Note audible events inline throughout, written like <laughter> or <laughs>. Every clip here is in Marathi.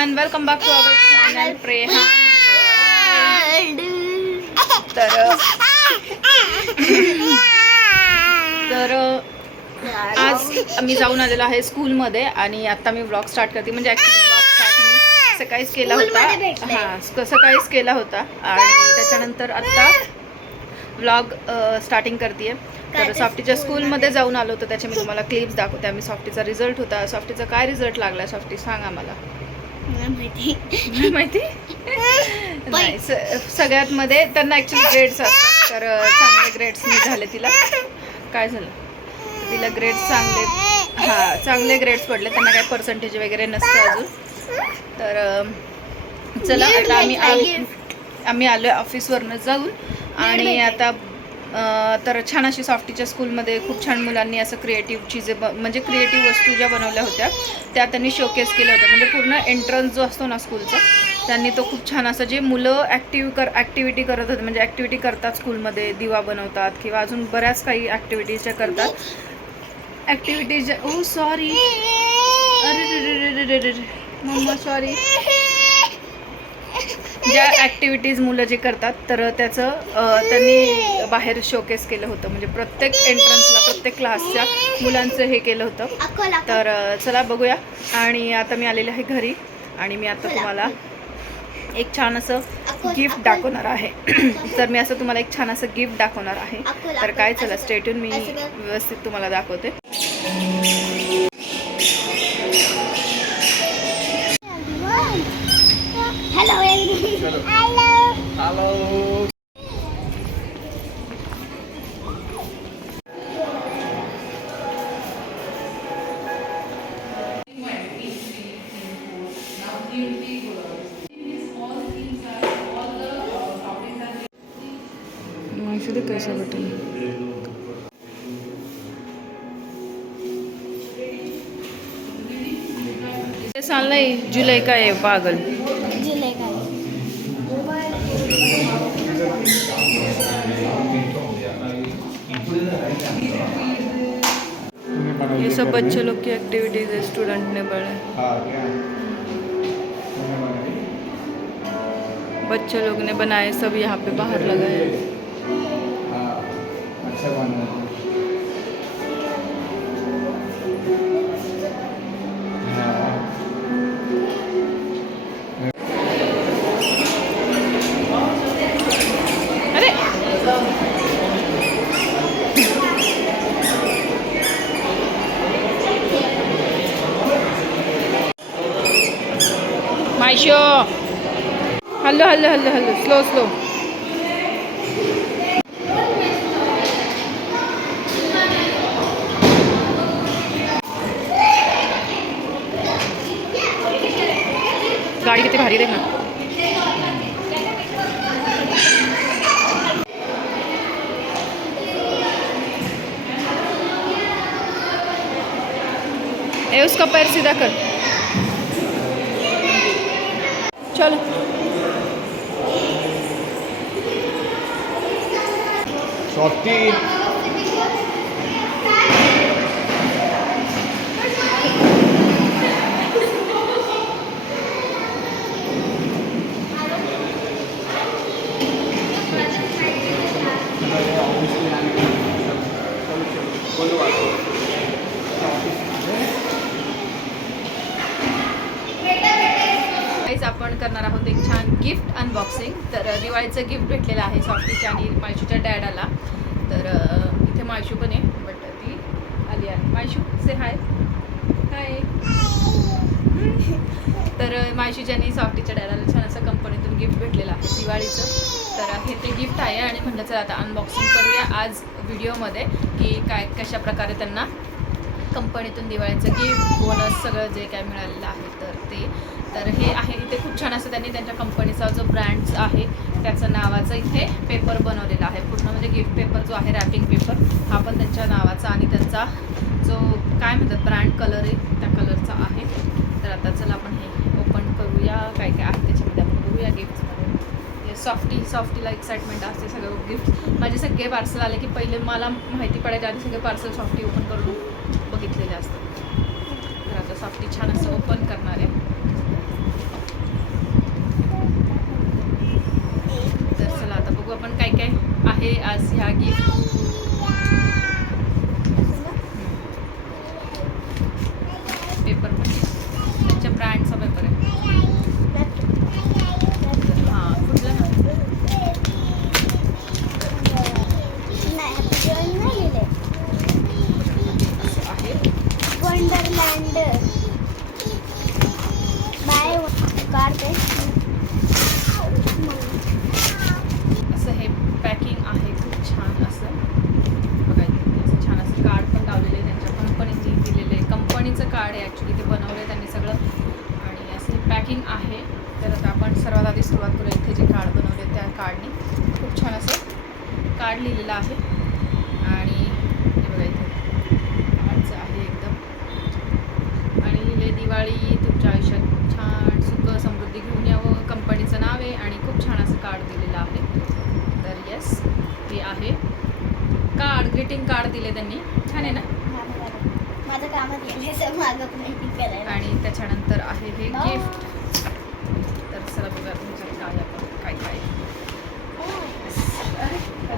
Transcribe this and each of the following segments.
Everyone welcome back to our channel प्रेहा तर तर आज आम्ही जाऊन आलेलो आहे स्कूलमध्ये आणि आता मी ब्लॉग स्टार्ट करते. म्हणजे ॲक्च्युली ब्लॉग स्टार्ट मी सकाळीच केला होता. हां सकाळीच केला होता. आणि त्याच्यानंतर आत्ता ब्लॉग स्टार्टिंग करते तर सॉफ्टीच्या स्कूलमध्ये? स्कूलमध्ये जाऊन आलो होतो. त्याचे मी तुम्हाला क्लिप्स दाखवते. आम्ही सॉफ्टीचा रिझल्ट होता. सॉफ्टीचा काय रिझल्ट लागला? सॉफ्टी सांग आम्हाला माहिती माहिती नाही स- सगळ्यात मध्ये त्यांना ॲक्च्युली ग्रेड्स असतात. तर चांगले ग्रेड्स झाले तिला. काय झालं? तिला ग्रेड्स चांगले हां चांगले ग्रेड्स पडले. त्यांना काय पर्सेंटेज वगैरे नसतं अजून. तर चला आता आम्ही आलो आम्ही आलो ऑफिसवरनं जाऊन. आणि. आता तर छान अशी सॉफ्टीच्या स्कूलमध्ये खूप छान मुलांनी असं क्रिएटिव्ह चिजे ब म्हणजे क्रिएटिव्ह वस्तू ज्या बनवल्या होत्या त्या त्यांनी शोकेस केल्या होत्या. म्हणजे पूर्ण एंट्रन्स जो असतो ना स्कूलचा त्यांनी तो खूप छान असं जे मुलं ॲक्टिव्ह कर ॲक्टिव्हिटी करत होते म्हणजे ॲक्टिव्हिटी करतात स्कूलमध्ये दिवा बनवतात किंवा अजून बऱ्याच काही ॲक्टिव्हिटीज ज्या करतात. ॲक्टिव्हिटीज ओ सॉरी अरे रे रे रे रे रे रे मम्मा सॉरी ज्या ॲक्टिव्हिटीज मुलं जे करतात तर त्याचं त्यांनी बाहेर शोकेस केलं होतं. म्हणजे प्रत्येक एंट्रन्सला प्रत्येक क्लासच्या मुलांचं हे केलं होतं. तर चला बघूया. आणि आता मी आलेले आहे घरी. आणि मी आता तुम्हाला एक छान असं गिफ्ट दाखवणार आहे. <clears throat> तर मी असं तुम्हाला एक छान असं गिफ्ट दाखवणार आहे. तर काय चला स्टेटून मी व्यवस्थित तुम्हाला दाखवते. हॅलो हॅलो माहिती कैसा बटन ये जुलै का पागल. ये सब बच्चे लोग की एक्टिविटीज़ है स्टूडेंट ने पढ़ा। बच्चे लोग ने बनाए सब यहाँ पे बाहर लगाए। अच्छा hello hello hello slow slow गाडी किती भारी देखना। ए, उसका पैर सीधा कर। चलो। সঠিক अनबॉक्सिंग तर दिवाळीचं गिफ्ट भेटलेलं आहे सॉफ्टीच्या आणि मायशूच्या डॅडाला तर इथे मायशू पण आहे बट ती आली आहे. मायशू से हाय हाय तर अ, मायशूच्या आणि सॉफ्टीच्या डॅडाला छान असं कंपनीतून गिफ्ट भेटलेलं आहे दिवाळीचं. तर हे ते गिफ्ट आहे आणि म्हटलं चला आता अनबॉक्सिंग करूया आज व्हिडिओमध्ये की काय कशा प्रकारे त्यांना कंपनीतून दिवाळीचं गिफ्ट बोनस सगळं जे काय मिळालेलं आहे तर ते. तर हे आहे इथे खूप छान असं त्यांनी त्यांच्या कंपनीचा जो ब्रँड्स आहे त्याचं नावाचं इथे पेपर बनवलेला आहे. पूर्ण म्हणजे गिफ्ट पेपर जो आहे रॅपिंग पेपर हा पण त्यांच्या नावाचा आणि त्यांचा जो काय म्हणतात ब्रँड कलर आहे त्या कलरचा आहे. तर आता चला आपण हे ओपन करूया काय काय आहे त्याच्यामध्ये आपण बघूया गिफ्टमध्ये सॉफ्टी सॉफ्टीला एक्साइटमेंट असते सगळं गिफ्ट माझे सगळे पार्सल आले की पहिले मला माहिती पडायच्या आधी सगळे पार्सल सॉफ्टी ओपन करून बघितलेले असतात. तर आता सॉफ्टी छान असं ओपन करणार आहे. बघू आपण काय काय आहे आज ह्या गिफ्ट कार्ड लिहिलेलं आहे. आणि हे बघा इथे. कार्डचं आहे एकदम. आणि लिहिले दिवाळी तुमच्या आयुष्यात छान सुख समृद्धी घेऊन यावं. कंपनीचं नाव आहे आणि खूप छान असं कार्ड दिलेलं आहे. तर येस हे आहे. कार्ड ग्रीटिंग कार्ड दिले त्यांनी. छान आहे ना? माझं कामात आणि त्याच्यानंतर आहे हे गिफ्ट तर चला बघा तुमच्याकडे काय आपण काय काय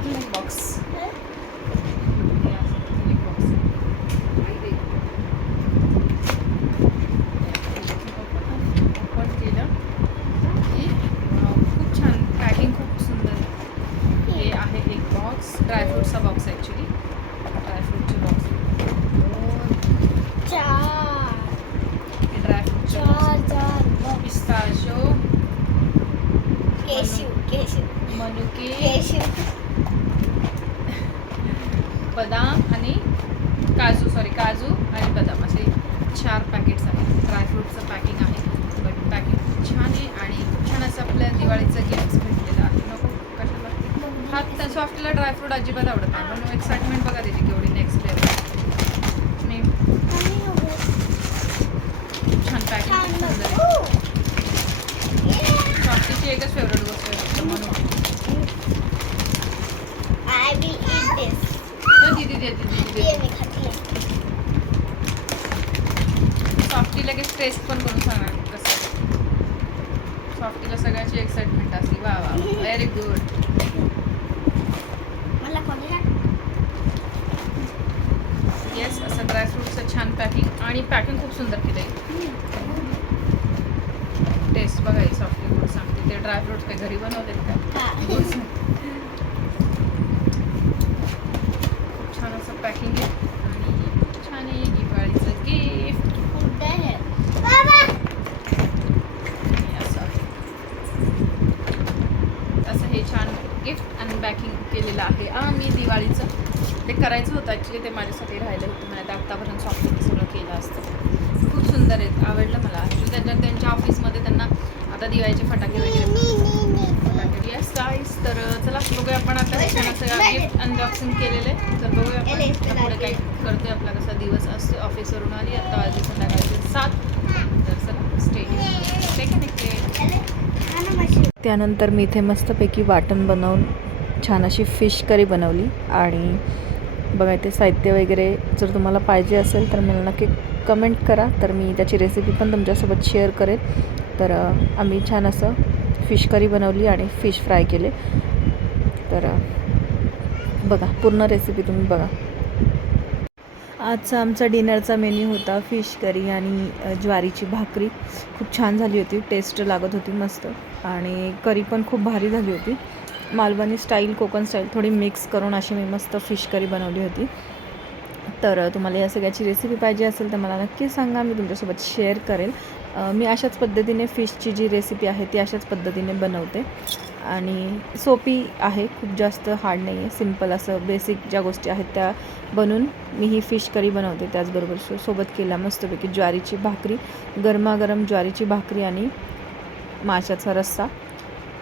अरे अजून एक बॉक्स हे असं अजून एक बॉक्स ओपन केलं की वाव, खूप छान पॅकिंग खूप सुंदर आहे हे आहे एक बॉक्स ड्रायफ्रूटचा बॉक्स ॲक्च्युली ड्रायफ्रूटचे बॉक्स चार हे ड्रायफ्रूटचे चार चार पिस्ताशो केशू केशू मनुके केशू बदाम आणि काजू सॉरी काजू आणि बदाम. असे चार पॅकेट्स आहेत. ड्रायफ्रूटचं पॅकिंग आहे. बट पॅकिंग खूप छान आहे आणि खूप छान असं आपल्या दिवाळीचं गिफ्ट भेटलेलं आहे. नको कशाला? हा सॉफ्टला ड्रायफ्रूट अजिबात आवडत नाही. पण एक्साइटमेंट बघा त्याची केवढी नेक्स्ट लेवल मी खूप छान पॅकिंग सुंदर आहे. सॉफ्टीची एकच फेवरेट गोष्ट आहे. म्हणून सॉफ्टी लगेच टेस्ट पण करून सांगा कसं सॉफ्टीला सगळ्याची एक्साइटमेंट असते. वा वा व्हेरी गुड येस असं ड्रायफ्रूटचं छान पॅकिंग आणि पॅकिंग खूप सुंदर केलं आहे टेस्ट बघा ही सॉफ्टी गोड सांगते. ते ड्रायफ्रूट काय घरी बनवले का <laughs> खूप छान असं पॅकिंग आहे. आणि खूप छान आहे दिवाळीचं गिफ्ट असं. हे छान गिफ्ट आणि पॅकिंग केलेलं आहे. आम्ही दिवाळीचं ते करायचं होतं. ॲक्च्युली ते माझ्यासाठी राहिलं होतं. मला ते आत्तापर्यंत सॉफ्टवेअर सगळं केलं असतं. खूप सुंदर आहेत. आवडलं मला. ॲक्च्युली त्यांच्या त्यांच्या ऑफिसमध्ये त्यांना आता दिवाळीचे फटाके वगैरे गाईस तर चला बघूया आपण आता सगळं गिफ्ट अनबॉक्सिंग केलेलं आहे. तर बघूया आपण पुढे काय करतोय आपला कसा दिवस असतो ऑफिसवरून आली आता वाजले संध्याकाळचे सात. तर चला स्टे कनेक्टेड त्यानंतर मी इथे मस्तपैकी वाटण बनवून छान अशी फिश करी बनवली. आणि बघा इथे साहित्य वगैरे जर तुम्हाला पाहिजे असेल तर मला नक्की कमेंट करा. तर मी त्याची रेसिपी पण तुमच्यासोबत शेअर करेन. तर आम्ही छान असं फिश करी बनवली आणि फिश फ्राय केले. तर बघा पूर्ण रेसिपी तुम्ही बघा. आजचा आमचा डिनरचा मेन्यू होता फिश करी आणि ज्वारीची भाकरी. खूप छान झाली होती टेस्ट लागत होती मस्त. आणि करी पण खूप भारी झाली होती. मालवणी स्टाईल कोकण स्टाईल थोडी मिक्स करून अशी मी मस्त फिश करी बनवली होती. तर तुम्हाला या सगळ्याची रेसिपी पाहिजे असेल तर मला नक्की सांगा. मी तुमच्यासोबत शेअर करेल. मी अशाच पद्धतीने फिशची जी रेसिपी आहे ती अशाच पद्धतीने बनवते. आणि सोपी आहे खूप जास्त हार्ड नाही आहे सिंपल असं बेसिक ज्या गोष्टी आहेत त्या बनवून मी ही फिश करी बनवते. त्याचबरोबर सो सोबत केल्या मस्तपैकी ज्वारीची भाकरी. गरमागरम ज्वारीची भाकरी आणि माशाचा रस्सा.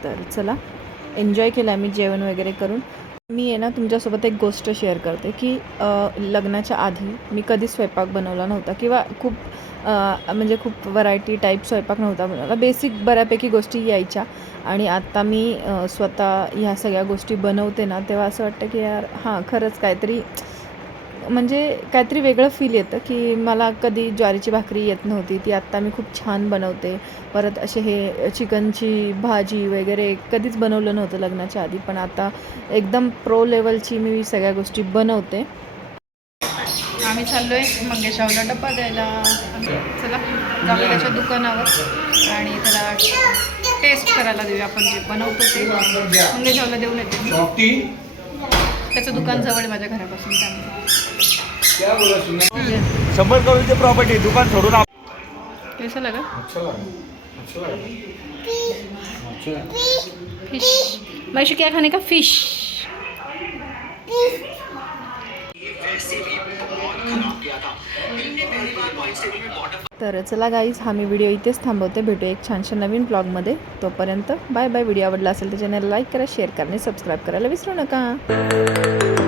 तर चला एन्जॉय केला मी जेवण वगैरे करून. मी आहे ना तुमच्यासोबत एक गोष्ट शेअर करते की लग्नाच्या आधी मी कधीच स्वयंपाक बनवला नव्हता किंवा खूप म्हणजे खूप व्हरायटी टाईप स्वयंपाक नव्हता बनवला. बेसिक बऱ्यापैकी गोष्टी यायच्या आणि आत्ता मी स्वतः ह्या सगळ्या गोष्टी बनवते ना तेव्हा असं वाटतं की यार हां खरंच काहीतरी म्हणजे काहीतरी वेगळं फील येतं की मला कधी ज्वारीची भाकरी येत नव्हती ती आत्ता मी खूप छान बनवते. परत असे हे चिकनची भाजी वगैरे कधीच बनवलं नव्हतं लग्नाच्या आधी पण आता एकदम प्रो लेवलची मी सगळ्या गोष्टी बनवते. आम्ही चाललोय मंगेशावला डब्बा द्यायला. चला त्याच्या दुकानावर आणि त्याला टेस्ट करायला देऊया आपण जे बनवतो ते. मंगेशावला देऊन येते. त्याचं दुकान जवळ आहे माझ्या घरापासून त्यामुळे शंभर करोडची प्रॉपर्टी दुकान सोडून आप- कैसा लगा? अच्छा लगा अच्छा लगा। अच्छा। लगा फिश क्या खाने का? फिश तर चला गाईज हा मी व्हिडिओ इथेच थांबवते. भेटू एक छानशा नवीन ब्लॉगमध्ये तोपर्यंत बाय बाय व्हिडिओ आवडला असेल तर चॅनल लाईक करा शेअर करा आणि सबस्क्राईब करायला विसरू नका.